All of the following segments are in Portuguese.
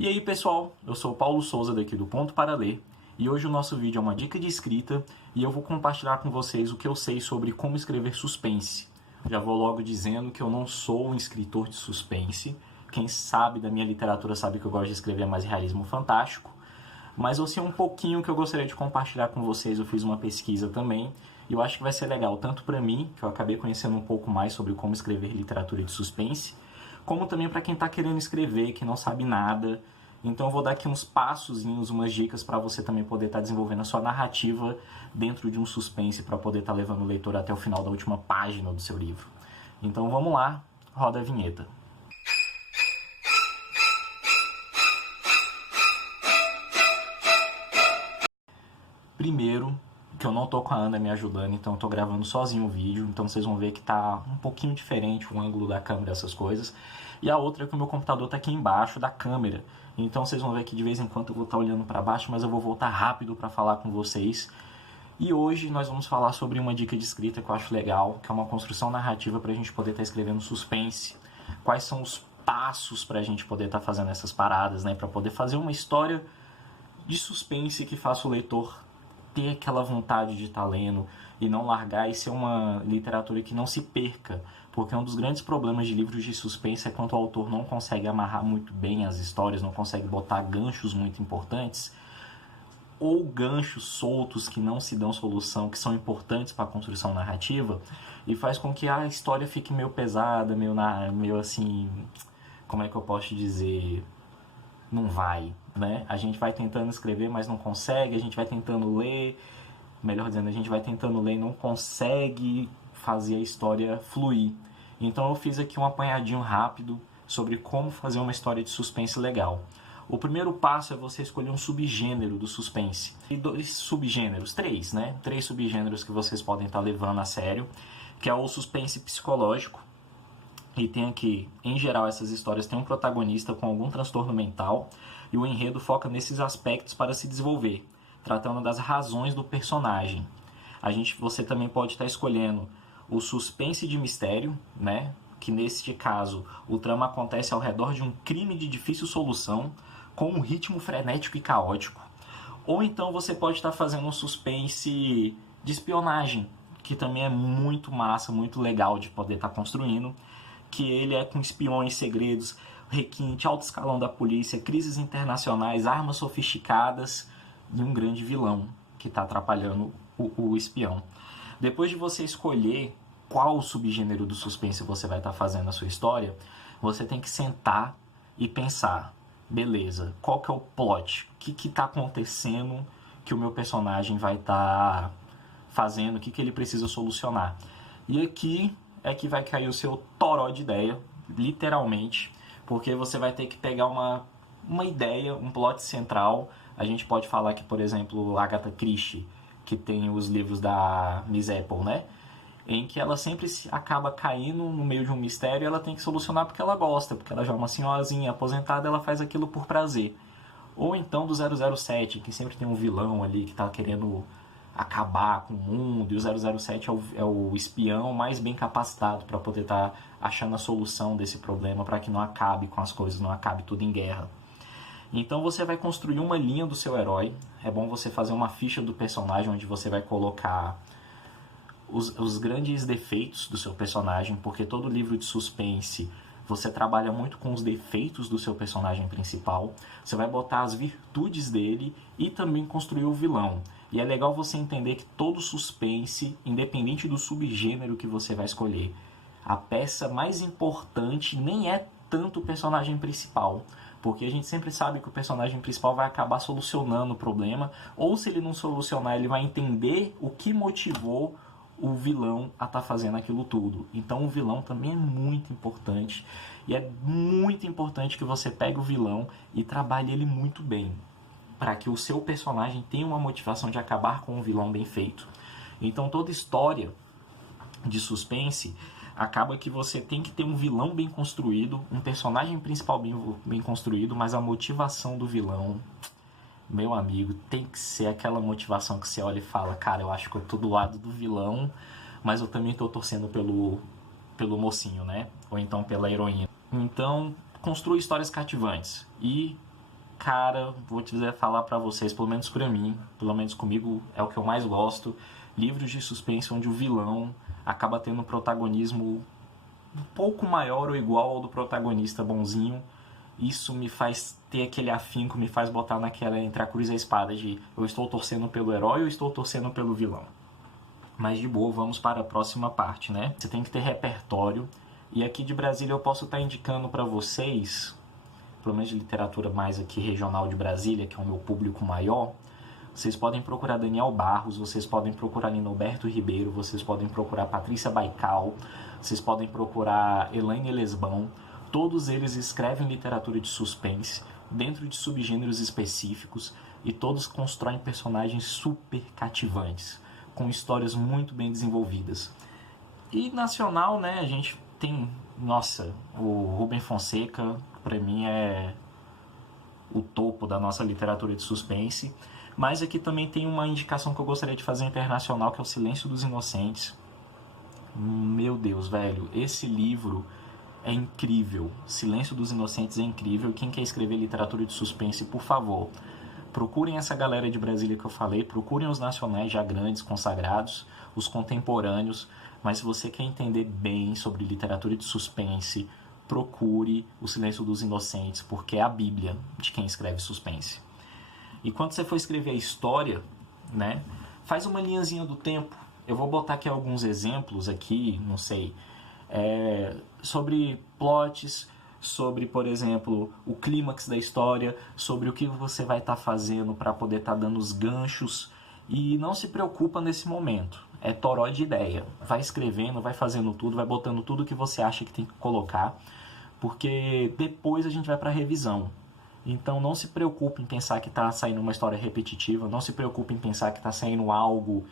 E aí pessoal, eu sou o Paulo Souza daqui do Ponto para Ler e hoje o nosso vídeo é uma dica de escrita e eu vou compartilhar com vocês o que eu sei sobre como escrever suspense. Já vou logo dizendo que eu não sou um escritor de suspense, quem sabe da minha literatura sabe que eu gosto de escrever mais realismo fantástico, mas eu sei um pouquinho que eu gostaria de compartilhar com vocês, eu fiz uma pesquisa também e eu acho que vai ser legal tanto para mim, que eu acabei conhecendo um pouco mais sobre como escrever literatura de suspense, como também para quem está querendo escrever, que não sabe nada. Então eu vou dar aqui uns passozinhos, umas dicas para você também poder estar desenvolvendo a sua narrativa dentro de um suspense para poder estar levando o leitor até o final da última página do seu livro. Então vamos lá, roda a vinheta. Primeiro, que eu não tô com a Ana me ajudando, então eu tô gravando sozinho o vídeo, então vocês vão ver que tá um pouquinho diferente o ângulo da câmera, essas coisas. E a outra é que o meu computador tá aqui embaixo da câmera, então vocês vão ver que de vez em quando eu vou estar olhando para baixo, mas eu vou voltar rápido para falar com vocês. E hoje nós vamos falar sobre uma dica de escrita que eu acho legal, que é uma construção narrativa para a gente poder estar escrevendo suspense. Quais são os passos para a gente poder estar fazendo essas paradas, né? Para poder fazer uma história de suspense que faça o leitor ter aquela vontade de estar lendo e não largar e ser uma literatura que não se perca, porque um dos grandes problemas de livros de suspense é quando o autor não consegue amarrar muito bem as histórias, não consegue botar ganchos muito importantes ou ganchos soltos que não se dão solução, que são importantes para a construção narrativa, e faz com que a história fique meio pesada, meio assim, como é que eu posso dizer, não vai, né? A gente vai tentando escrever, mas não consegue, a gente vai tentando ler, melhor dizendo, a gente vai tentando ler e não consegue fazer a história fluir. Então eu fiz aqui um apanhadinho rápido sobre como fazer uma história de suspense legal. O primeiro passo é você escolher um subgênero do suspense. E dois subgêneros, três, né? Três subgêneros que vocês podem estar levando a sério, que é o suspense psicológico. E tem aqui, em geral, essas histórias têm um protagonista com algum transtorno mental e o enredo foca nesses aspectos para se desenvolver, tratando das razões do personagem. Você também pode estar escolhendo o suspense de mistério, né? Que neste caso o trama acontece ao redor de um crime de difícil solução, com um ritmo frenético e caótico. Ou então você pode estar fazendo um suspense de espionagem, que também é muito massa, muito legal de poder estar construindo, que ele é com espiões, segredos, requinte, alto escalão da polícia, crises internacionais, armas sofisticadas e um grande vilão que está atrapalhando o espião. Depois de você escolher qual subgênero do suspense você vai estar fazendo na sua história, você tem que sentar e pensar, beleza, qual que é o plot? O que está acontecendo que o meu personagem vai estar fazendo? O que ele precisa solucionar? E aqui é que vai cair o seu toró de ideia, literalmente, porque você vai ter que pegar uma ideia, um plot central. A gente pode falar que, por exemplo, Agatha Christie, que tem os livros da Miss Apple, né? Em que ela sempre acaba caindo no meio de um mistério e ela tem que solucionar porque ela gosta, porque ela já é uma senhorazinha aposentada, ela faz aquilo por prazer. Ou então do 007, que sempre tem um vilão ali que está querendo acabar com o mundo, e o 007 é o espião mais bem capacitado para poder estar achando a solução desse problema, para que não acabe com as coisas, não acabe tudo em guerra. Então você vai construir uma linha do seu herói. É bom você fazer uma ficha do personagem onde você vai colocar os grandes defeitos do seu personagem, porque todo livro de suspense você trabalha muito com os defeitos do seu personagem principal, você vai botar as virtudes dele e também construir o vilão. E é legal você entender que todo suspense, independente do subgênero que você vai escolher, a peça mais importante nem é tanto o personagem principal, porque a gente sempre sabe que o personagem principal vai acabar solucionando o problema, ou se ele não solucionar, ele vai entender o que motivou o vilão a estar fazendo aquilo tudo. Então o vilão também é muito importante, e é muito importante que você pegue o vilão e trabalhe ele muito bem, para que o seu personagem tenha uma motivação de acabar com um vilão bem feito. Então toda história de suspense acaba que você tem que ter um vilão bem construído, um personagem principal bem construído, mas a motivação do vilão, meu amigo, tem que ser aquela motivação que você olha e fala, cara, eu acho que eu tô do lado do vilão, mas eu também tô torcendo pelo mocinho, né? Ou então pela heroína. Então, construa histórias cativantes. E cara, vou te dizer, falar pra vocês, pelo menos pra mim, pelo menos comigo, é o que eu mais gosto. Livros de suspense onde o vilão acaba tendo um protagonismo um pouco maior ou igual ao do protagonista bonzinho. Isso me faz ter aquele afinco, me faz botar naquela entre a cruz e a espada de eu estou torcendo pelo herói ou estou torcendo pelo vilão. Mas de boa, vamos para a próxima parte, né? Você tem que ter repertório. E aqui de Brasília eu posso estar indicando para vocês, pelo menos de literatura mais aqui regional de Brasília, que é o meu público maior, vocês podem procurar Daniel Barros, vocês podem procurar Linoberto Ribeiro, vocês podem procurar Patrícia Baikal, vocês podem procurar Elaine Lesbão. Todos eles escrevem literatura de suspense dentro de subgêneros específicos e todos constroem personagens super cativantes, com histórias muito bem desenvolvidas. E nacional, né, a gente tem, nossa, o Rubem Fonseca, para mim é o topo da nossa literatura de suspense. Mas aqui também tem uma indicação que eu gostaria de fazer internacional, que é O Silêncio dos Inocentes. Meu Deus, velho, esse livro é incrível. Silêncio dos Inocentes é incrível. Quem quer escrever literatura de suspense, por favor, procurem essa galera de Brasília que eu falei, procurem os nacionais já grandes, consagrados, os contemporâneos, mas se você quer entender bem sobre literatura de suspense, procure O Silêncio dos Inocentes, porque é a bíblia de quem escreve suspense. E quando você for escrever a história, né, faz uma linhazinha do tempo. Eu vou botar aqui alguns exemplos aqui, não sei, sobre plots, sobre, por exemplo, o clímax da história, sobre o que você vai estar fazendo para poder estar dando os ganchos. E não se preocupa nesse momento. É toró de ideia. Vai escrevendo, vai fazendo tudo, vai botando tudo que você acha que tem que colocar, porque depois a gente vai para a revisão. Então não se preocupe em pensar que está saindo uma história repetitiva, não se preocupe em pensar que está saindo algo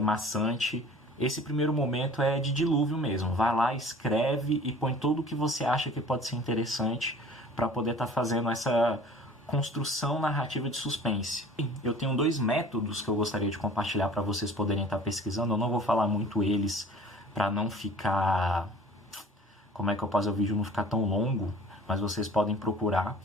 maçante. Esse primeiro momento é de dilúvio mesmo. Vai lá, escreve e põe tudo o que você acha que pode ser interessante para poder estar fazendo essa construção narrativa de suspense. Eu tenho 2 métodos que eu gostaria de compartilhar para vocês poderem estar pesquisando. Eu não vou falar muito eles para não ficar... Como é que eu posso o vídeo não ficar tão longo? Mas vocês podem procurar.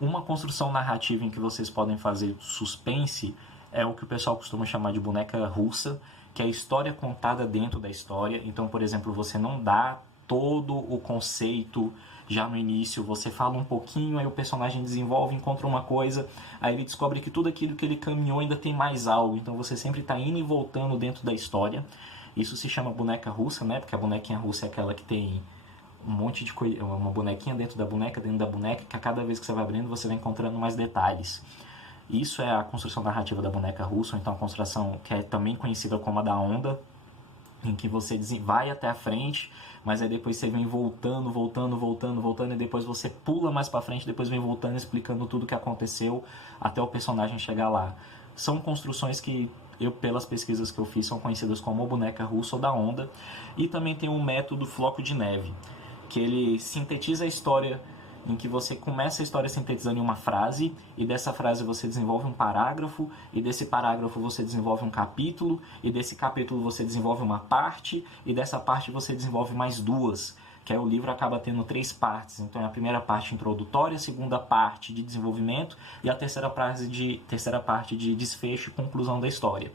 Uma construção narrativa em que vocês podem fazer suspense é o que o pessoal costuma chamar de boneca russa, que é a história contada dentro da história. Então, por exemplo, você não dá todo o conceito já no início, você fala um pouquinho, aí o personagem desenvolve, encontra uma coisa, aí ele descobre que tudo aquilo que ele caminhou ainda tem mais algo. Então você sempre está indo e voltando dentro da história. Isso se chama boneca russa, né? Porque a bonequinha russa é aquela que tem um monte de coisa, uma bonequinha dentro da boneca, que a cada vez que você vai abrindo você vai encontrando mais detalhes. Isso é a construção narrativa da boneca russa, ou então a construção que é também conhecida como a da onda, em que você vai até a frente, mas aí depois você vem voltando, e depois você pula mais pra frente, depois vem voltando, explicando tudo o que aconteceu até o personagem chegar lá. São construções que pelas pesquisas que eu fiz, são conhecidas como boneca russa ou da onda. E também tem um método floco de neve, que ele sintetiza a história, em que você começa a história sintetizando em uma frase, e dessa frase você desenvolve um parágrafo, e desse parágrafo você desenvolve um capítulo, e desse capítulo você desenvolve uma parte, e dessa parte você desenvolve mais 2, que aí o livro acaba tendo 3 partes. Então é a primeira parte introdutória, a segunda parte de desenvolvimento, e a terceira parte de desfecho e conclusão da história.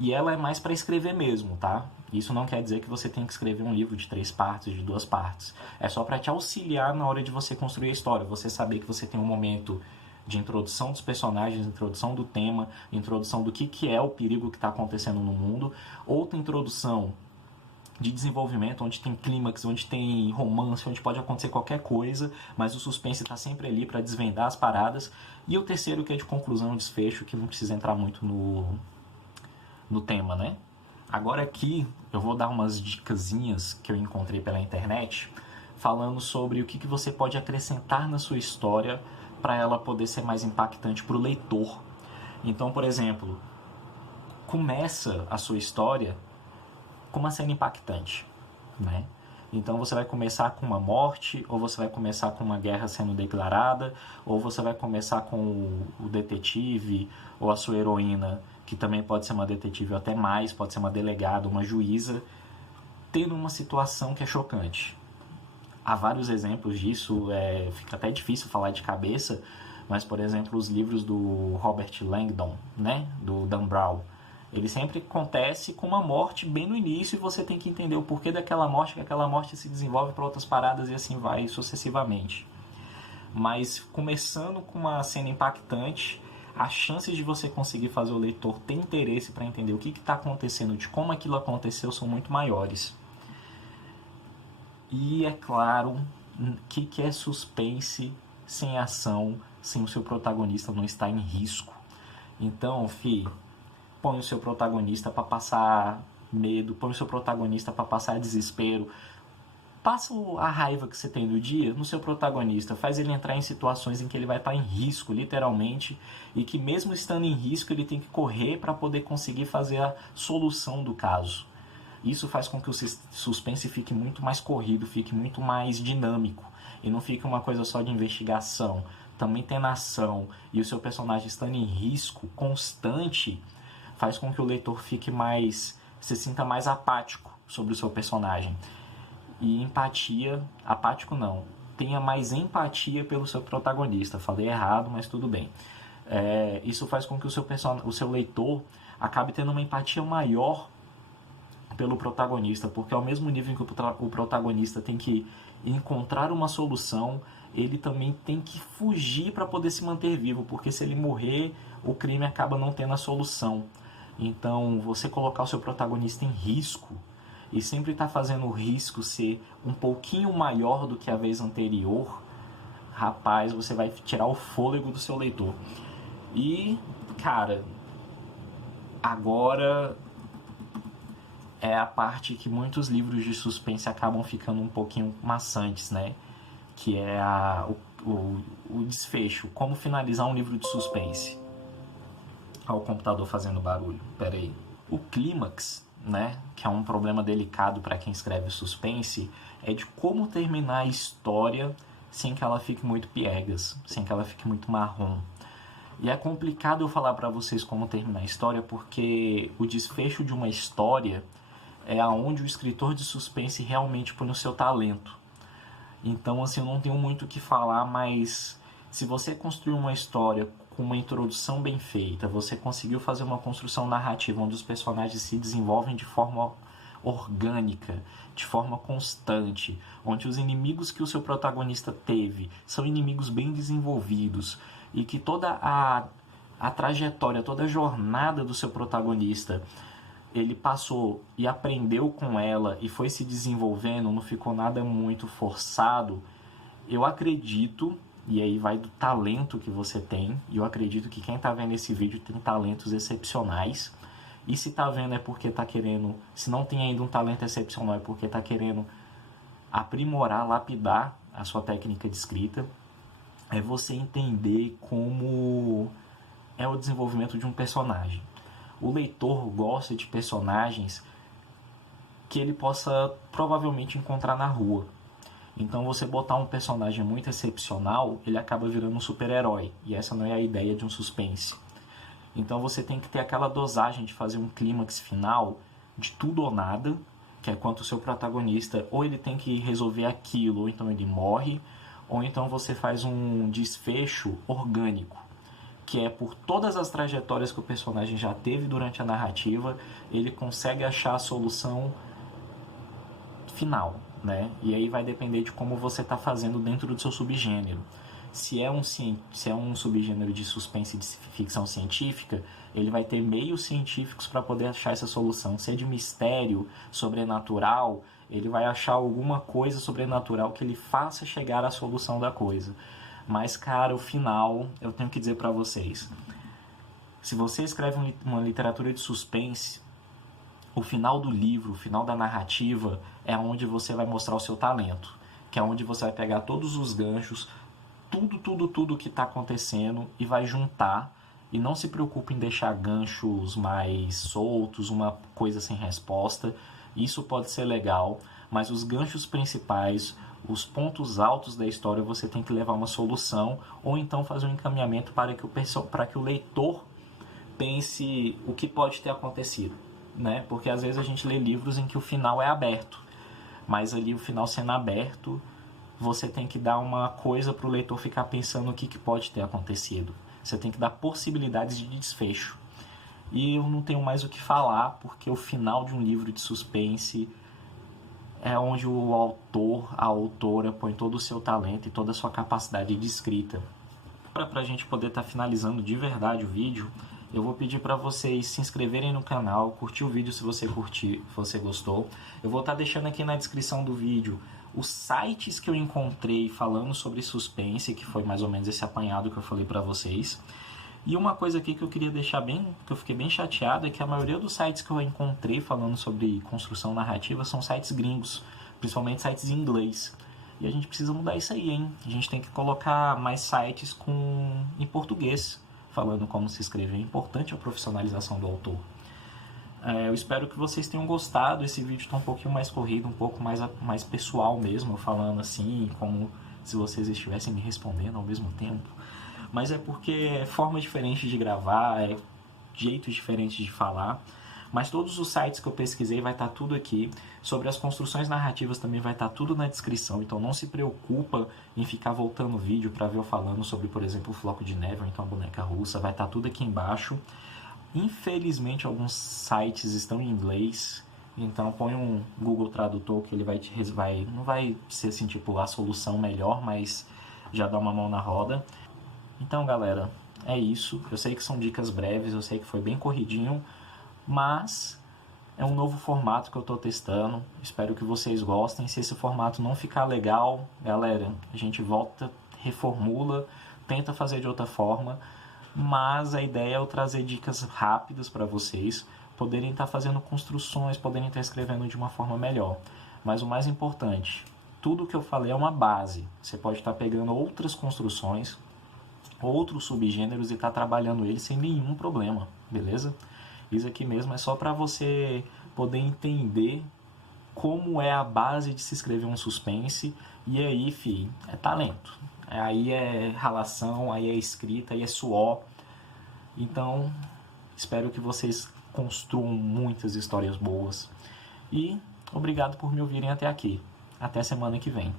E ela é mais para escrever mesmo, tá? Isso não quer dizer que você tem que escrever um livro de 3 partes, de 2 partes. É só para te auxiliar na hora de você construir a história. Você saber que você tem um momento de introdução dos personagens, introdução do tema, introdução do que é o perigo que está acontecendo no mundo. Outra introdução de desenvolvimento, onde tem clímax, onde tem romance, onde pode acontecer qualquer coisa, mas o suspense está sempre ali para desvendar as paradas. E o terceiro, que é de conclusão, desfecho, que não precisa entrar muito no tema, né? Agora aqui eu vou dar umas dicasinhas que eu encontrei pela internet, falando sobre o que você pode acrescentar na sua história para ela poder ser mais impactante para o leitor. Então, por exemplo, começa a sua história com uma cena impactante, né? Então você vai começar com uma morte, ou você vai começar com uma guerra sendo declarada, ou você vai começar com o detetive ou a sua heroína, que também pode ser uma detetive ou até mais, pode ser uma delegada, uma juíza, tendo uma situação que é chocante. Há vários exemplos disso, fica até difícil falar de cabeça, Mas, por exemplo, os livros do Robert Langdon, né, do Dan Brown, ele sempre acontece com uma morte bem no início e você tem que entender o porquê daquela morte, que aquela morte se desenvolve para outras paradas e assim vai sucessivamente. Mas começando com uma cena impactante, as chances de você conseguir fazer o leitor ter interesse para entender o que está acontecendo, de como aquilo aconteceu, são muito maiores. E é claro, que é suspense sem ação, sem o seu protagonista não estar em risco. Então, põe o seu protagonista para passar medo, põe o seu protagonista para passar desespero. Passa a raiva que você tem do dia no seu protagonista, faz ele entrar em situações em que ele vai estar em risco, literalmente, e que mesmo estando em risco ele tem que correr para poder conseguir fazer a solução do caso. Isso faz com que o suspense fique muito mais corrido, fique muito mais dinâmico, e não fique uma coisa só de investigação. Também tem ação, e o seu personagem estando em risco constante faz com que o leitor se sinta mais apático sobre o seu personagem. E empatia, apático não, tenha mais empatia pelo seu protagonista. Falei errado, mas tudo bem. Isso faz com que o seu leitor acabe tendo uma empatia maior pelo protagonista, porque ao mesmo nível que o protagonista tem que encontrar uma solução, ele também tem que fugir para poder se manter vivo, porque se ele morrer, o crime acaba não tendo a solução. Então, você colocar o seu protagonista em risco e sempre está fazendo o risco ser um pouquinho maior do que a vez anterior, rapaz, você vai tirar o fôlego do seu leitor. E, cara, agora é a parte que muitos livros de suspense acabam ficando um pouquinho maçantes, né? Que é o desfecho, como finalizar um livro de suspense. Olha o computador fazendo barulho, pera aí. O clímax, né, que é um problema delicado para quem escreve suspense, é de como terminar a história sem que ela fique muito piegas, sem que ela fique muito marrom. E é complicado eu falar para vocês como terminar a história, porque o desfecho de uma história é aonde o escritor de suspense realmente põe o seu talento. Então, assim, eu não tenho muito o que falar, mas se você construir uma história com uma introdução bem feita, você conseguiu fazer uma construção narrativa onde os personagens se desenvolvem de forma orgânica, de forma constante, onde os inimigos que o seu protagonista teve são inimigos bem desenvolvidos e que toda a trajetória, toda a jornada do seu protagonista ele passou e aprendeu com ela e foi se desenvolvendo, não ficou nada muito forçado, eu acredito, e aí vai do talento que você tem, e eu acredito que quem está vendo esse vídeo tem talentos excepcionais, e se está vendo é porque está querendo, se não tem ainda um talento excepcional é porque está querendo aprimorar, lapidar a sua técnica de escrita, é você entender como é o desenvolvimento de um personagem. O leitor gosta de personagens que ele possa provavelmente encontrar na rua. Então você botar um personagem muito excepcional, ele acaba virando um super-herói. E essa não é a ideia de um suspense. Então você tem que ter aquela dosagem de fazer um clímax final de tudo ou nada, que é quanto o seu protagonista ou ele tem que resolver aquilo, ou então ele morre, ou então você faz um desfecho orgânico, que é por todas as trajetórias que o personagem já teve durante a narrativa, ele consegue achar a solução final, né? E aí vai depender de como você está fazendo dentro do seu subgênero. Se é um subgênero de suspense e de ficção científica, ele vai ter meios científicos para poder achar essa solução. Se é de mistério, sobrenatural, ele vai achar alguma coisa sobrenatural que ele faça chegar à solução da coisa. Mas, cara, o final, eu tenho que dizer para vocês, se você escreve uma literatura de suspense, o final do livro, o final da narrativa, é onde você vai mostrar o seu talento, que é onde você vai pegar todos os ganchos, tudo que está acontecendo e vai juntar. E não se preocupe em deixar ganchos mais soltos, uma coisa sem resposta. Isso pode ser legal, mas os ganchos principais, os pontos altos da história, você tem que levar uma solução ou então fazer um encaminhamento para que o leitor pense o que pode ter acontecido, né? Porque às vezes a gente lê livros em que o final é aberto, mas ali o final sendo aberto você tem que dar uma coisa para o leitor ficar pensando o que pode ter acontecido. Você tem que dar possibilidades de desfecho. E eu não tenho mais o que falar, porque o final de um livro de suspense é onde o autor, a autora, põe todo o seu talento e toda a sua capacidade de escrita. Para a gente poder estar finalizando de verdade o vídeo, eu vou pedir para vocês se inscreverem no canal, curtir o vídeo se você curtir, se você gostou. Eu vou estar deixando aqui na descrição do vídeo os sites que eu encontrei falando sobre suspense, que foi mais ou menos esse apanhado que eu falei para vocês. E uma coisa aqui que eu queria deixar que eu fiquei bem chateado, é que a maioria dos sites que eu encontrei falando sobre construção narrativa são sites gringos, principalmente sites em inglês. E a gente precisa mudar isso aí, hein? A gente tem que colocar mais sites em português, falando como se escreve. É importante a profissionalização do autor. Eu espero que vocês tenham gostado. Esse vídeo está um pouquinho mais corrido, um pouco mais pessoal mesmo, falando assim, como se vocês estivessem me respondendo ao mesmo tempo. Mas é porque é forma diferente de gravar, é jeitos diferentes de falar. Mas todos os sites que eu pesquisei vai estar tudo aqui. Sobre as construções narrativas também vai estar tudo na descrição. Então não se preocupa em ficar voltando o vídeo para ver eu falando sobre, por exemplo, o Floco de Neve ou então a Boneca Russa. Vai estar tudo aqui embaixo. Infelizmente alguns sites estão em inglês. Então põe um Google Tradutor que ele não vai ser assim, tipo, a solução melhor, mas já dá uma mão na roda. Então, galera, é isso. Eu sei que são dicas breves, eu sei que foi bem corridinho, mas é um novo formato que eu estou testando. Espero que vocês gostem. Se esse formato não ficar legal, galera, a gente volta, reformula, tenta fazer de outra forma, mas a ideia é eu trazer dicas rápidas para vocês poderem estar fazendo construções, poderem estar escrevendo de uma forma melhor. Mas o mais importante, tudo que eu falei é uma base. Você pode estar pegando outras construções, outros subgêneros e tá trabalhando eles sem nenhum problema, beleza? Isso aqui mesmo é só para você poder entender como é a base de se escrever um suspense. E aí, fi, é talento. Aí é ralação, aí é escrita, aí é suor. Então, espero que vocês construam muitas histórias boas. E obrigado por me ouvirem até aqui. Até semana que vem.